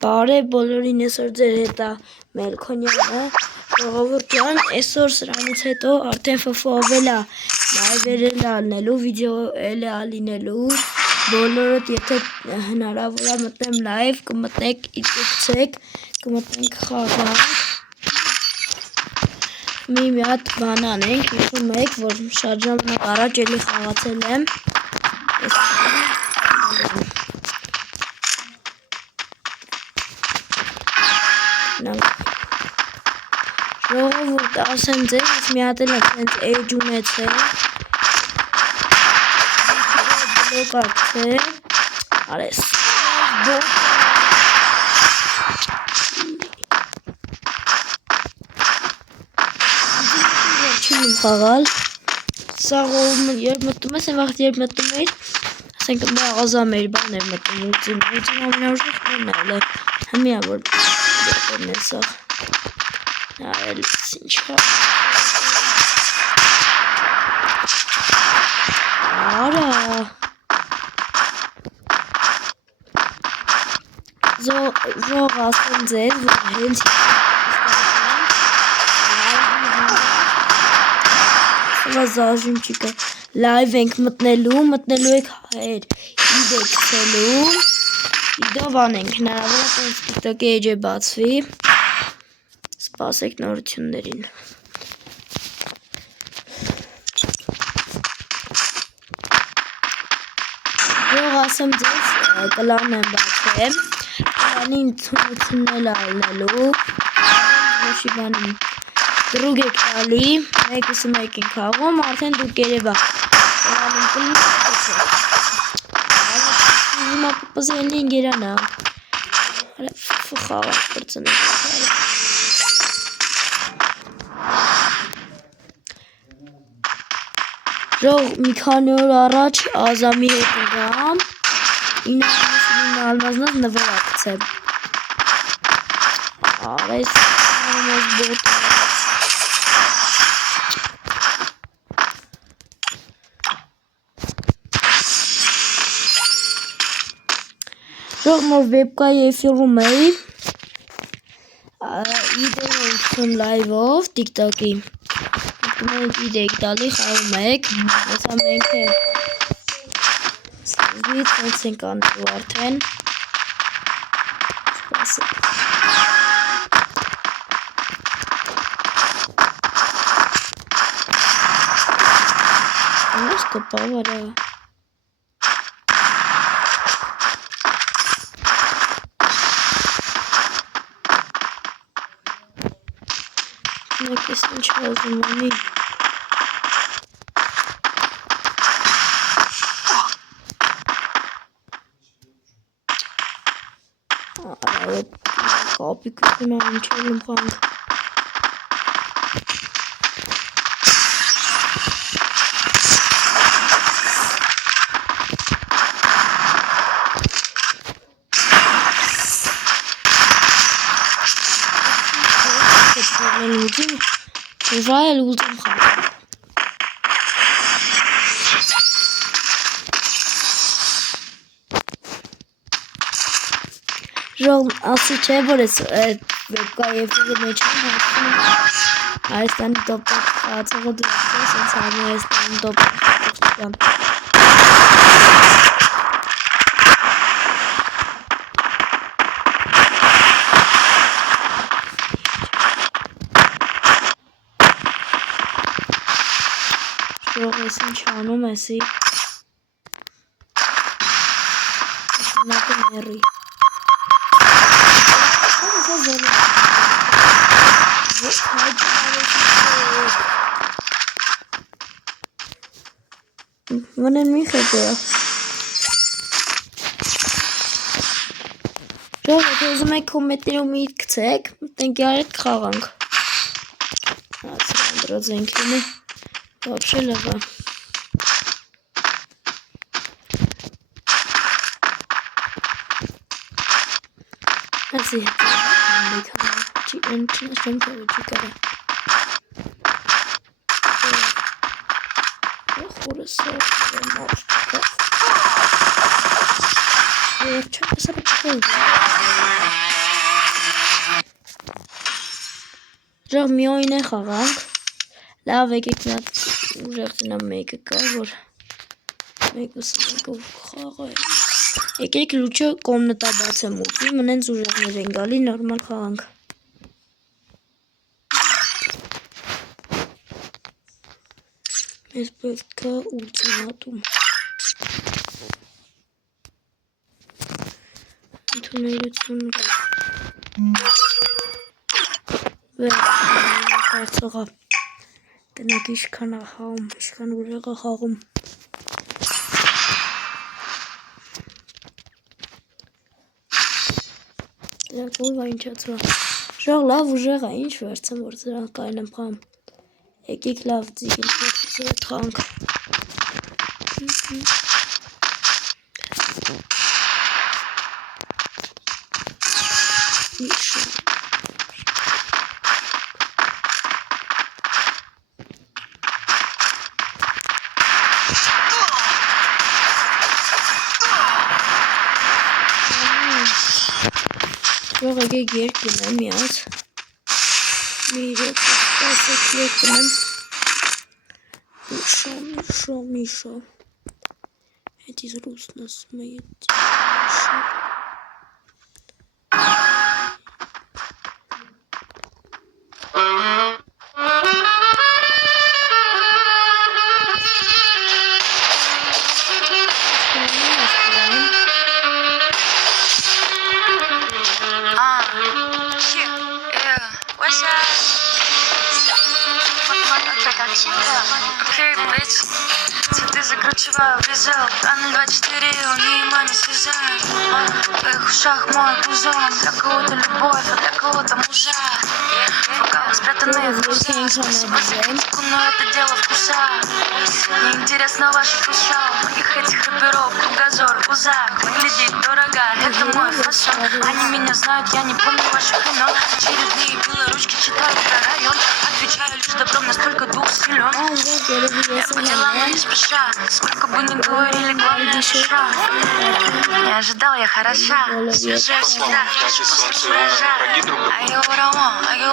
Բարև բոլորին, այսօր ձեր հետ է Մելքոնյանը, ժողովուրդյան, այսօր սրանից հետո արդեն FF ավել է լայվեր ալնելու, վիդեո էլ է ալինելու, բոլորդ եթե հնարավոր է մտնեմ լայվ, կմտնեք, իջեցեք, կմտնենք խաղանք, մի հատ բան անենք, հիշում եք, որ շատ ժամանակ առաջ էլի խաղացել եմ, ժողովուրդ ասեմ ձեզ, ես մի հատ էլ հենց էջ ունեցել, բլոկ ակցել, արես, չիմ խաղալ, սաղ երբ մտում ես, այն վաղտ երբ մտում էիր, ասենք մաղազամ էիր բան էր մտում, ուծին ամենաուժեղ կորն է, հմիա որ դեպերն է սաղ, Այլս ինչ արա Ժող ասեմ ձեզ, որ հենց զաժունչիկը լայվ ենք մտնելու եք հայեր իդ եք ցելում իդով անենք, հնարավոր է տենց TikTok-ի էջ է բացվի Սպասեք նորություններին Ժող ասեմ ձեզ կլան եմ բացեմ կլանին ծունություննել ալնելու ոչի բանում դրուգ եք տալի մեկուսը մեկ ենք հաղում արդեն դուք երևա կլանին հիմա պպզելի են գերանա խաղակ պրծնեք Ժող մի քանի օր առաջ Ազամի հետ գամ 99 ալմազնով նվեր ակցեմ Արես բոտ Ժող նոր վեբկայի էֆիրում էի իդել ենք թում լայվով TikTok-ի Մենք իդ եք տալի խաղում եք, ոսա մենք է սկզբից ոնց ենք անելու արդեն Սպասեք Անես կպավարա Մեկ ես ինչ հազում անի Կապիկություն անչել եմ խանք Ռայել ուզում խանք Ժող ասի չէ, որ ես վեբկայի էֆիրի մեջ եմ Հայաստանի տոպ խաղացողը դու ես ես հանի Հայաստանի տոպ խաղացողը Ժող ես ինչ անում եսի Նակը մերի Մնեն մի խետը Ժող եթե ուզում եք կոմետներում իդ կցեք Տենք յարետ կխաղանք Սրան դրոց ենքին է Вообще լավա Ասի Չնաշեմ կավի չի կարա Խուրը սով Չկա Չա կսարը կկով Ժող մի օյն է խաղանք։ Լավ եկեք մի հատ ուժեղ տնա մեկը կա, որ մեկը սնեկով խաղա է։ Եկեք լուչը կոմնտա բացեմ ուտի, մնենց ուժեղներ են գալի, նորմալ խաղանք։ Մեզ պետք է ուլտիմատում։ Ընդուներություն կա։ Կարծողա տնակ իշքան է խաղում, իշքան ուժեղ է խաղում։ Տնակ ով է ինչացվա։ Ժող լավ ուժեղ է, ինչ վերցեմ, որ դրանք կային եմ խաղում։ Եկեք լավ ձիգին փոխսի հետ խաղանք։ Ժող եկեք երկ գնեմ մի հատ։ Մի երկ գնեմ։ Միշա։ Это из русно смеет. Окей, bitch. Цветы закручиваю, вязал. Рано 24, он и маме связали. В твоих ушах мой музон. Для кого-то любовь, а для кого-то мужа. Бокалы спрятанные в глазах. Но это дело вкуса. Мне интересно ваши вкуса. Многих этих рэперов, кругозор, узак. Выглядит дорого, это мой фасон. Они меня знают, я не помню ваших имен. Очередные белые ручки читают про район. Отвечаю лишь добром, настолько дух силен. Я по делам не спеша. Сколько бы ни говорили, главное душа. Не ожидал я хороша. Свежая всегда, после куража.